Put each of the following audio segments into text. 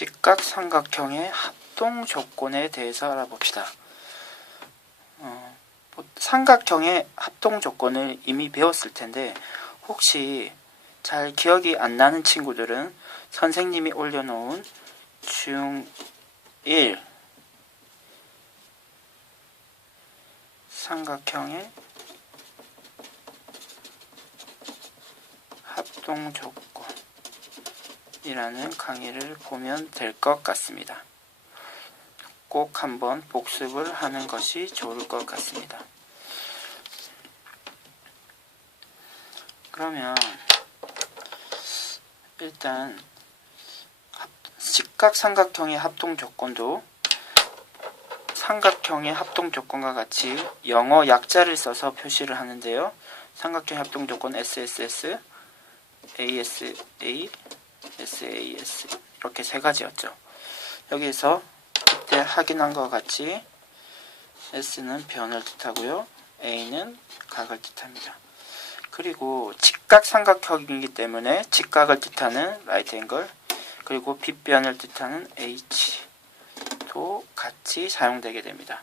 직각삼각형의 합동 조건에 대해서 알아봅시다. 삼각형의 합동 조건을 이미 배웠을 텐데 혹시 잘 기억이 안 나는 친구들은 선생님이 올려놓은 중1 삼각형의 합동 조건이라는 강의를 보면 될 것 같습니다. 꼭 한번 복습을 하는 것이 좋을 것 같습니다. 그러면 일단 직각삼각형의 합동 조건도 삼각형의 합동 조건과 같이 영어 약자를 써서 표시를 하는데요. 삼각형의 합동 조건 SSS, ASA, SAS 이렇게 세 가지였죠. 여기서 그때 확인한 것 같이 S는 변을 뜻하고요. A는 각을 뜻합니다. 그리고 직각삼각형이기 때문에 직각을 뜻하는 라이트 앵글, 그리고 빗변을 뜻하는 H도 같이 사용되게 됩니다.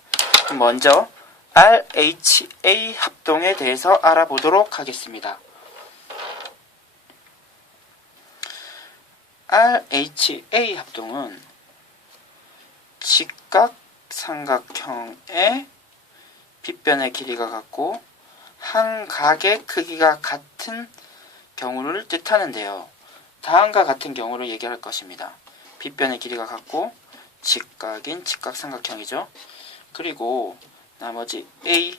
먼저 RHA 합동에 대해서 알아보도록 하겠습니다. RHA 합동은 직각삼각형의 빗변의 길이가 같고 한 각의 크기가 같은 경우를 뜻하는데요. 다음과 같은 경우를 얘기할 것입니다. 빗변의 길이가 같고 직각인 직각삼각형이죠. 그리고 나머지 A,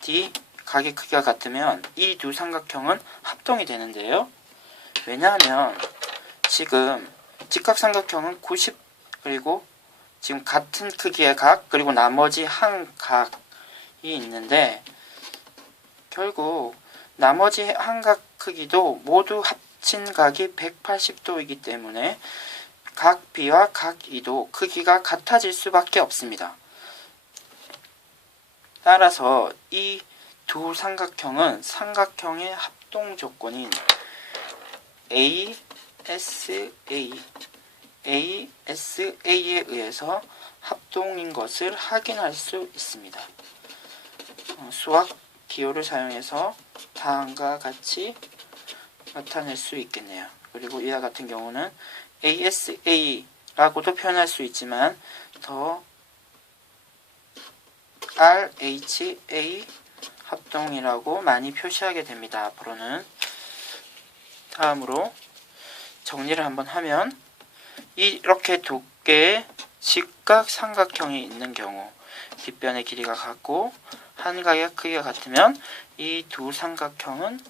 D 각의 크기가 같으면 이 두 삼각형은 합동이 되는데요. 왜냐하면 지금 직각삼각형은 90 그리고 지금 같은 크기의 각 그리고 나머지 한 각이 있는데 결국 나머지 한 각 크기도 모두 합친 각이 180도이기 때문에 각 B와 각 E도 크기가 같아질 수밖에 없습니다. 따라서 이 두 삼각형은 삼각형의 합동 조건인 ASA에 의해서 합동인 것을 확인할 수 있습니다. 수학 기호를 사용해서 다음과 같이 나타낼 수 있겠네요. 그리고 이와 같은 경우는 ASA라고도 표현할 수 있지만 더 RHA 합동이라고 많이 표시하게 됩니다. 앞으로는. 다음으로 정리를 한번 하면 이렇게 두 개의 직각삼각형이 있는 경우 빗변의 길이가 같고 한 각의 크기가 같으면 이 두 삼각형은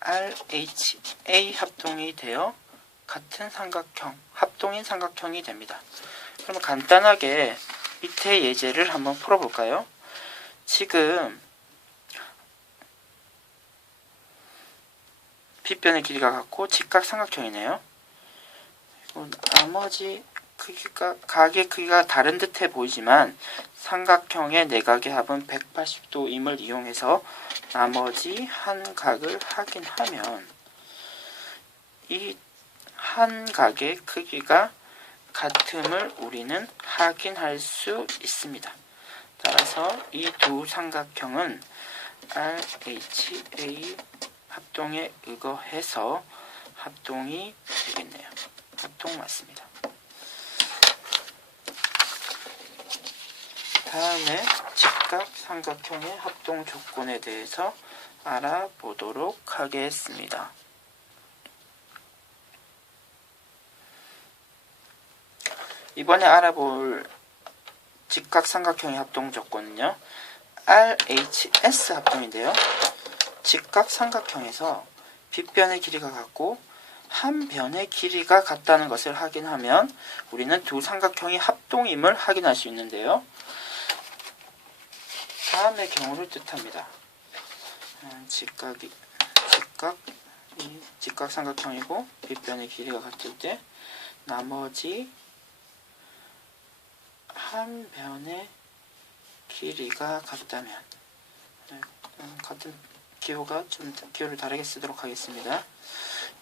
RHA 합동이 되어 같은 삼각형, 합동인 삼각형이 됩니다. 그러면 간단하게 밑에 예제를 한번 풀어볼까요? 지금 빗변의 길이가 같고 직각삼각형이네요. 그리고 나머지 크기가 각의 크기가 다른 듯해 보이지만 삼각형의 내각의 합은 180도임을 이용해서 나머지 한 각을 확인하면 이 한 각의 크기가 같음을 우리는 확인할 수 있습니다. 따라서 이 두 삼각형은 RHA 합동에 의거해서 합동이 되겠네요. 합동 맞습니다. 다음에 직각삼각형의 합동 조건에 대해서 알아보도록 하겠습니다. 이번에 알아볼 직각삼각형의 합동 조건은요. RHS 합동인데요. 직각삼각형에서 빗변의 길이가 같고 한 변의 길이가 같다는 것을 확인하면 우리는 두 삼각형이 합동임을 확인할 수 있는데요. 다음의 경우를 뜻합니다. 직각삼각형이고 빗변의 길이가 같을 때 나머지 한 변의 길이가 같다면 같은 기호를 다르게 쓰도록 하겠습니다.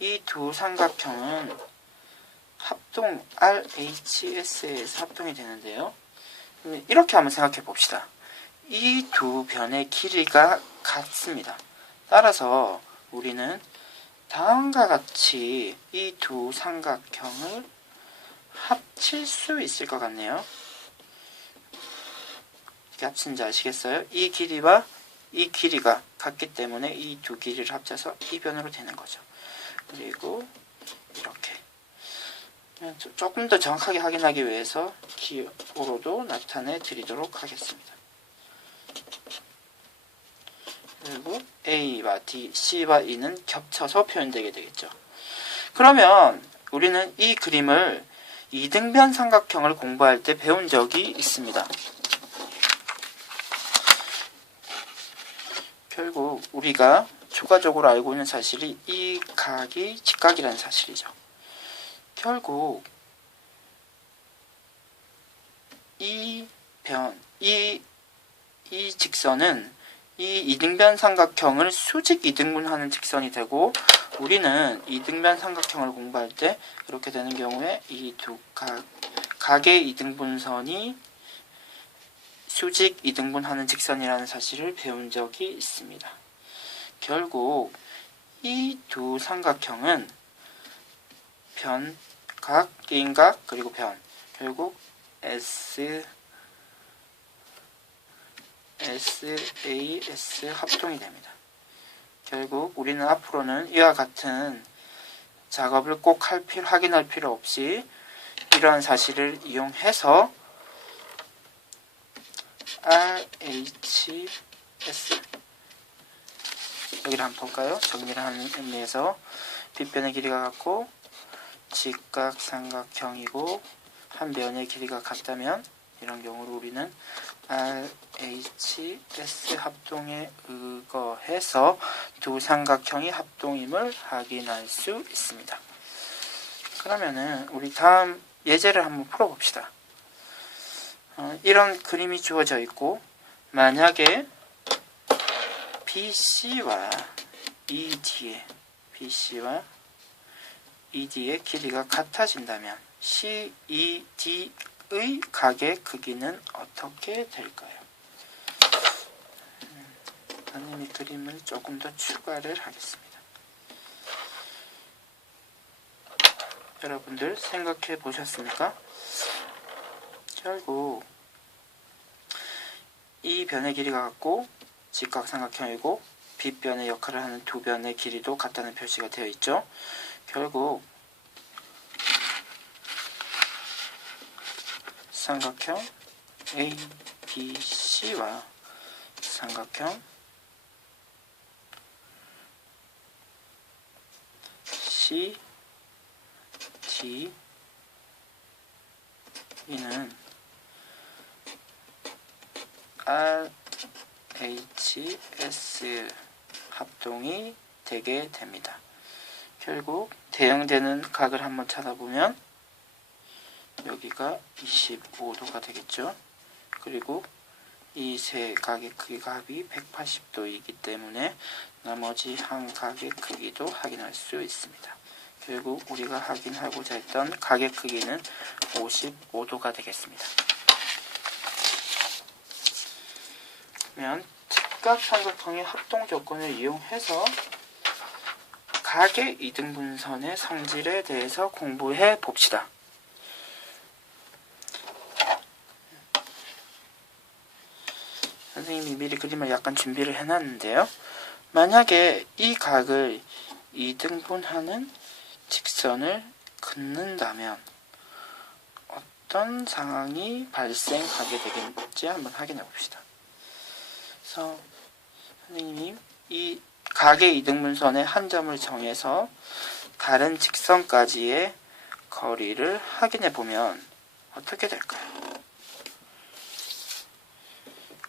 이 두 삼각형은 합동 RHS에서 합동이 되는데요. 이렇게 한번 생각해 봅시다. 이 두 변의 길이가 같습니다. 따라서 우리는 다음과 같이 이 두 삼각형을 합칠 수 있을 것 같네요. 이렇게 합친지 아시겠어요? 이 길이와 이 길이가 같기 때문에 이 두 길이를 합쳐서 이 변으로 되는 거죠. 그리고 이렇게 조금 더 정확하게 확인하기 위해서 기호로도 나타내 드리도록 하겠습니다. 그리고 A와 D, C와 E는 겹쳐서 표현되게 되겠죠. 그러면 우리는 이 그림을 이등변 삼각형을 공부할 때 배운 적이 있습니다. 결국 우리가 추가적으로 알고 있는 사실이 이 각이 직각이라는 사실이죠. 결국 이 직선은 이 이등변 삼각형을 수직 이등분하는 직선이 되고, 우리는 이등변 삼각형을 공부할 때 이렇게 되는 경우에 이 두 각의 이등분선이 수직 이등분하는 직선이라는 사실을 배운 적이 있습니다. 결국 이 두 삼각형은 각, 인각, 그리고 변, 결국 SAS 합동이 됩니다. 결국 우리는 앞으로는 이와 같은 작업을 꼭 확인할 필요 없이 이러한 사실을 이용해서 RHS, 여기를 한번 볼까요? 정리를 하는 의미에서 빗변의 길이가 같고 직각 삼각형이고 한 변의 길이가 같다면 이런 경우로 우리는 RHS 합동에 의거해서 두 삼각형이 합동임을 확인할 수 있습니다. 그러면은 우리 다음 예제를 한번 풀어봅시다. 이런 그림이 주어져 있고, 만약에 BC와 ED의 길이가 같아진다면 CED의 각의 크기는 어떻게 될까요? 선생님이 그림을 조금 더 추가를 하겠습니다. 여러분들 생각해 보셨습니까? 결국 이 변의 길이가 같고 직각삼각형이고 빗변의 역할을 하는 두 변의 길이도 같다는 표시가 되어 있죠. 결국 삼각형 ABC와 삼각형 CD는 RHS 합동이 되게 됩니다. 결국 대응되는 각을 한번 찾아보면 여기가 25도가 되겠죠. 그리고 이 세 각의 크기가 합이 180도이기 때문에 나머지 한 각의 크기도 확인할 수 있습니다. 결국 우리가 확인하고자 했던 각의 크기는 55도가 되겠습니다. 그러면 직각삼각형의 합동 조건을 이용해서 각의 이등분선의 성질에 대해서 공부해 봅시다. 선생님이 미리 그림을 약간 준비를 해놨는데요. 만약에 이 각을 이등분하는 직선을 긋는다면 어떤 상황이 발생하게 되겠는지 한번 확인해 봅시다. 그래서 선생님이 이 각의 이등분선의 한 점을 정해서 다른 직선까지의 거리를 확인해 보면 어떻게 될까요?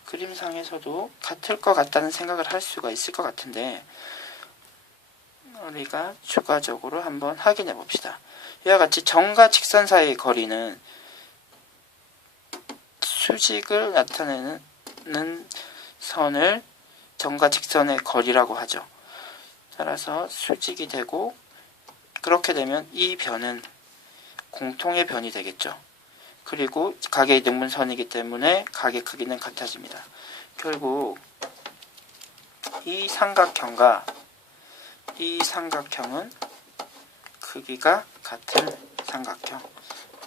그림상에서도 같을 것 같다는 생각을 할 수가 있을 것 같은데, 우리가 추가적으로 한번 확인해 봅시다. 이와 같이 점과 직선 사이의 거리는 수직을 나타내는 선을 점과 직선의 거리라고 하죠. 따라서 수직이 되고, 그렇게 되면 이 변은 공통의 변이 되겠죠. 그리고 각의 이등분선이기 때문에 각의 크기는 같아집니다. 결국 이 삼각형과 이 삼각형은 크기가 같은 삼각형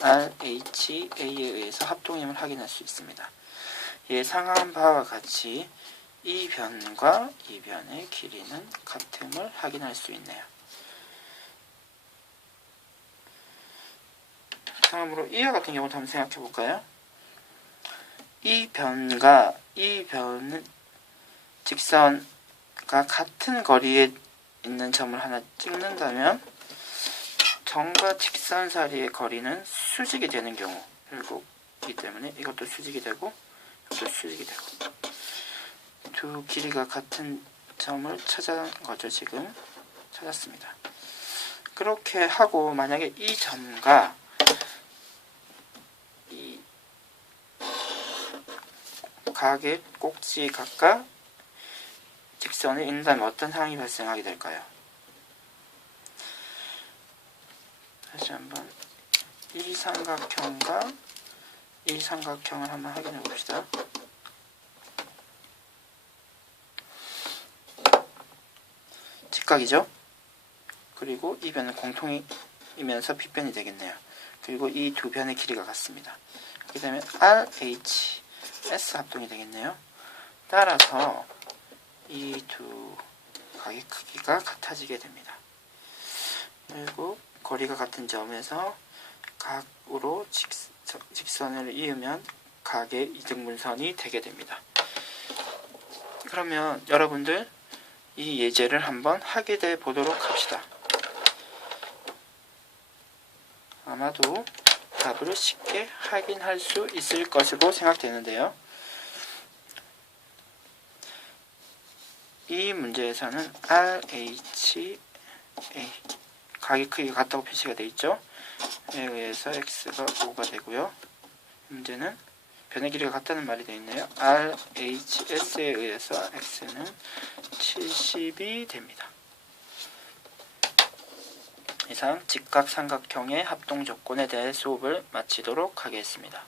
RHA에 의해서 합동임을 확인할 수 있습니다. 예상한 바와 같이 이 변과 이 변의 길이는 같음을 확인할 수 있네요. 다음으로 이와 같은 경우도 한번 생각해 볼까요? 이 변과 이 변은 직선과 같은 거리에 있는 점을 하나 찍는다면 점과 직선 사이의 거리는 수직이 되는 경우, 결국이기 때문에 이것도 수직이 되고 이것도 수직이 되고 두 길이가 같은 점을 찾은 거죠. 지금 찾았습니다. 그렇게 하고 만약에 이 점과 이 각의 꼭지 각과 직선을 잇는다면 어떤 상황이 발생하게 될까요? 다시 한번 이 삼각형과 이 삼각형을 한번 확인해 봅시다. 직각이죠? 그리고 이 변은 공통이면서 빗변이 되겠네요. 그리고 이 두 변의 길이가 같습니다. 그렇게 되면 RHS 합동이 되겠네요. 따라서 이 두 각의 크기가 같아지게 됩니다. 그리고 거리가 같은 점에서 각으로 직선을 이으면 각의 이등분선이 되게 됩니다. 그러면 여러분들 이 예제를 한번 확인해 보도록 합시다. 아마도 답을 쉽게 확인할 수 있을 것으로 생각되는데요. 이 문제에서는 RHA 각의 크기가 같다고 표시가 되어 있죠. 에 의해서 x가 5가 되고요. 문제는 변의 길이가 같다는 말이 되어 있네요. RHS에 의해서 x는 70이 됩니다. 이상 직각삼각형의 합동 조건에 대해 수업을 마치도록 하겠습니다.